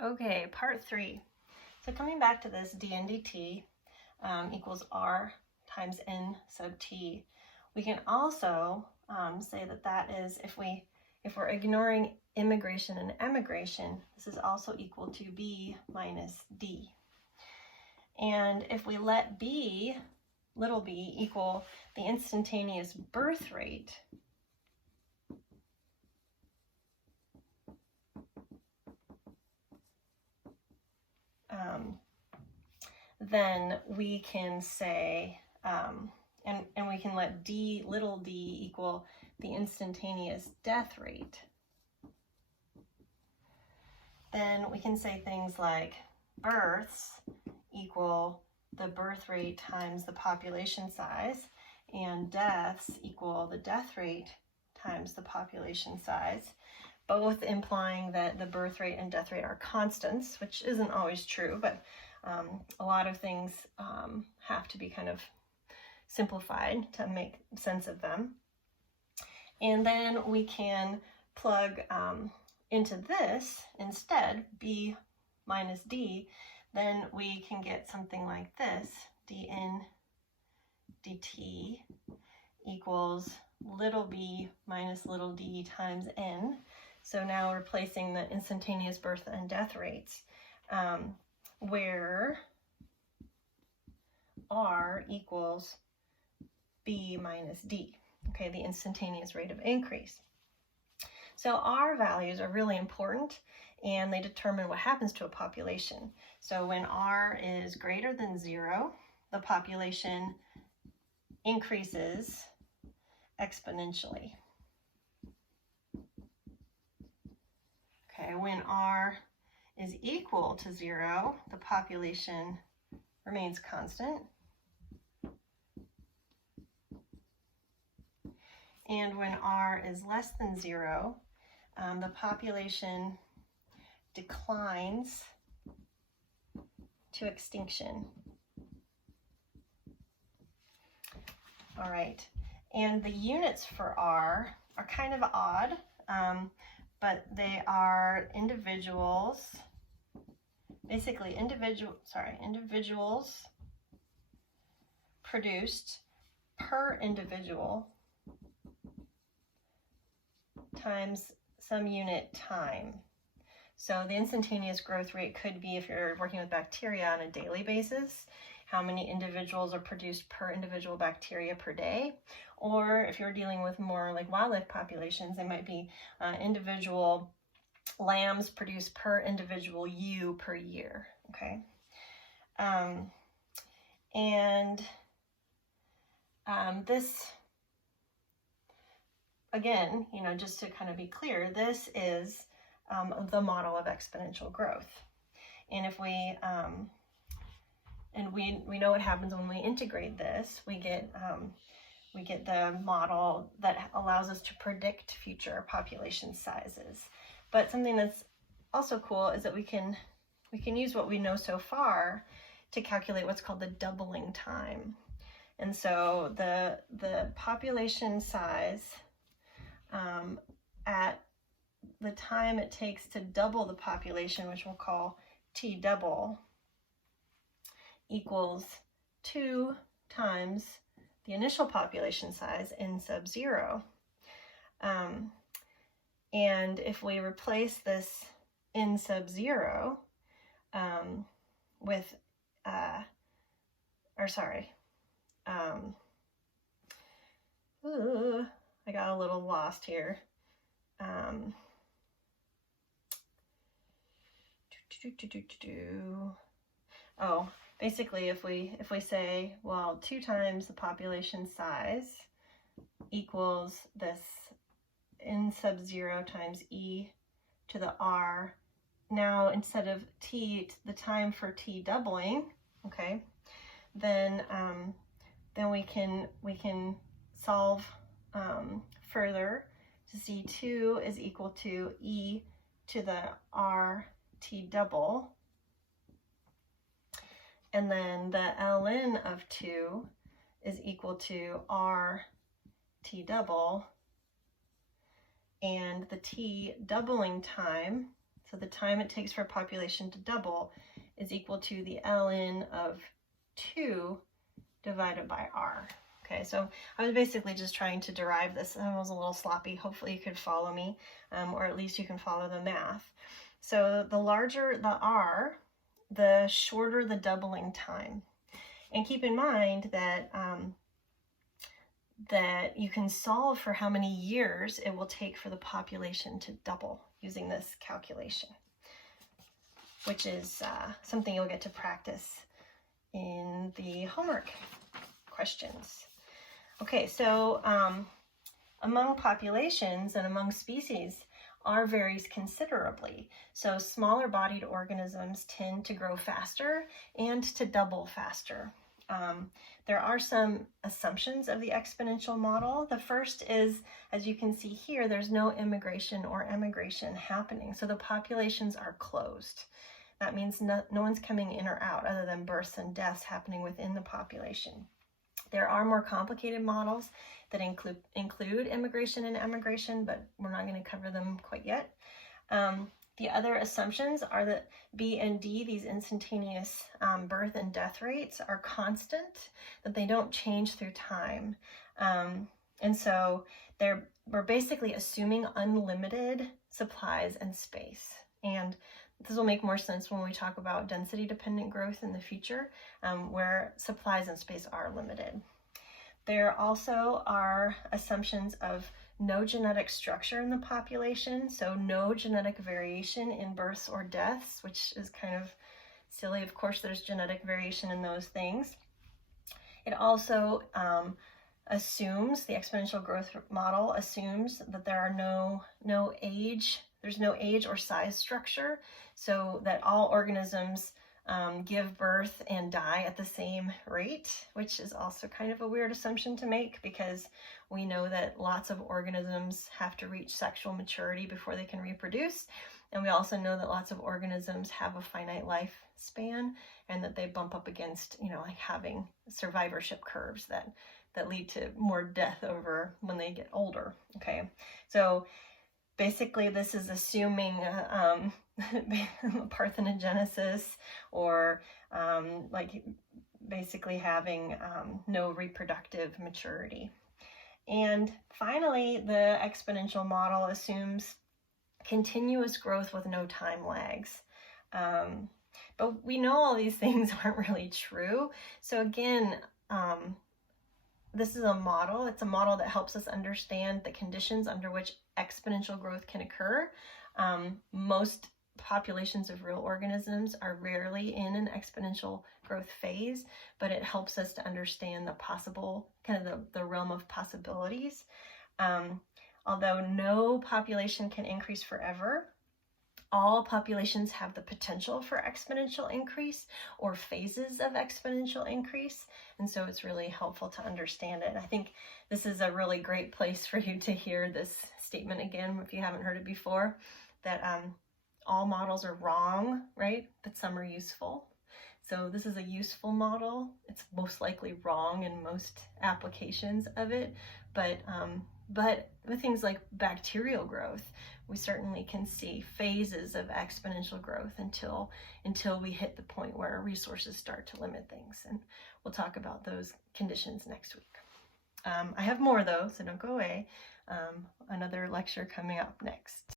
Okay, part 3. So coming back to this dn dt equals r times n sub t, we can also say that that is, if we're ignoring immigration and emigration, this is also equal to b minus d. And if we let b, little b, equal the instantaneous birth rate, then we can say, and we can let d, little d, equal the instantaneous death rate. Then we can say things like births equal the birth rate times the population size, and deaths equal the death rate times the population size, both implying that the birth rate and death rate are constants, which isn't always true, but a lot of things have to be kind of simplified to make sense of them. And then we can plug into this instead, b minus d, then we can get something like this, dn dt equals little b minus little d times n. So now replacing the instantaneous birth and death rates, where r equals b minus d, okay, the instantaneous rate of increase. So R values are really important, and they determine what happens to a population. So when R is greater than 0, the population increases exponentially. Okay, when R is equal to 0, the population remains constant. And when R is less than 0, the population declines to extinction. All right, and the units for R are kind of odd, but they are individuals, basically individuals produced per individual times some unit time. So the instantaneous growth rate could be, if you're working with bacteria on a daily basis, how many individuals are produced per individual bacteria per day. Or if you're dealing with more like wildlife populations, it might be individual lambs produced per individual ewe per year, okay? This, again, you know, just to kind of be clear, this is the model of exponential growth. And if we know what happens when we integrate this, we get the model that allows us to predict future population sizes. But something that's also cool is that we can use what we know so far to calculate what's called the doubling time. And so the population size at the time it takes to double the population, which we'll call T double, equals 2 times the initial population size n sub 0. And if we replace this n sub 0 with, I got a little lost here. Oh, basically if we say, well, 2 times the population size equals this n sub 0 times e to the r. Now instead of t, the time for t doubling, okay, then we can solve further to see 2 is equal to e to the r t double, and then the ln of 2 is equal to r t double, and the t doubling time, So the time it takes for a population to double is equal to the ln of 2 divided by r. Okay, so I was basically just trying to derive this. I was a little sloppy. Hopefully you could follow me, or at least you can follow the math. So the larger the r, the shorter the doubling time. And keep in mind that that you can solve for how many years it will take for the population to double using this calculation, which is something you'll get to practice in the homework questions. Okay, so among populations and among species, R varies considerably. So smaller bodied organisms tend to grow faster and to double faster. There are some assumptions of the exponential model. The first is, as you can see here, there's no immigration or emigration happening. So the populations are closed. That means no one's coming in or out other than births and deaths happening within the population. There are more complicated models that include immigration and emigration, but we're not going to cover them quite yet. The other assumptions are that B and D, these instantaneous birth and death rates, are constant, that they don't change through time. And so we're basically assuming unlimited supplies and space. And this will make more sense when we talk about density-dependent growth in the future, where supplies and space are limited. There also are assumptions of no genetic structure in the population, so no genetic variation in births or deaths, which is kind of silly. Of course, there's genetic variation in those things. It also assumes, the exponential growth model assumes that there are there's no age or size structure, so that all organisms give birth and die at the same rate, which is also kind of a weird assumption to make, because we know that lots of organisms have to reach sexual maturity before they can reproduce. And we also know that lots of organisms have a finite lifespan, and that they bump up against, like having survivorship curves that lead to more death over when they get older. Okay, so basically this is assuming parthenogenesis, or like basically having no reproductive maturity. And finally, the exponential model assumes continuous growth with no time lags. But we know all these things aren't really true. So again, this is a model. It's a model that helps us understand the conditions under which exponential growth can occur. Most populations of real organisms are rarely in an exponential growth phase, but it helps us to understand the possible, kind of the realm of possibilities. Although no population can increase forever, all populations have the potential for exponential increase or phases of exponential increase. And so it's really helpful to understand it. I think this is a really great place for you to hear this statement again, if you haven't heard it before, that all models are wrong, right? But some are useful. So this is a useful model. It's most likely wrong in most applications of it, but with things like bacterial growth, we certainly can see phases of exponential growth until we hit the point where resources start to limit things. And we'll talk about those conditions next week. I have more though, so don't go away. Another lecture coming up next.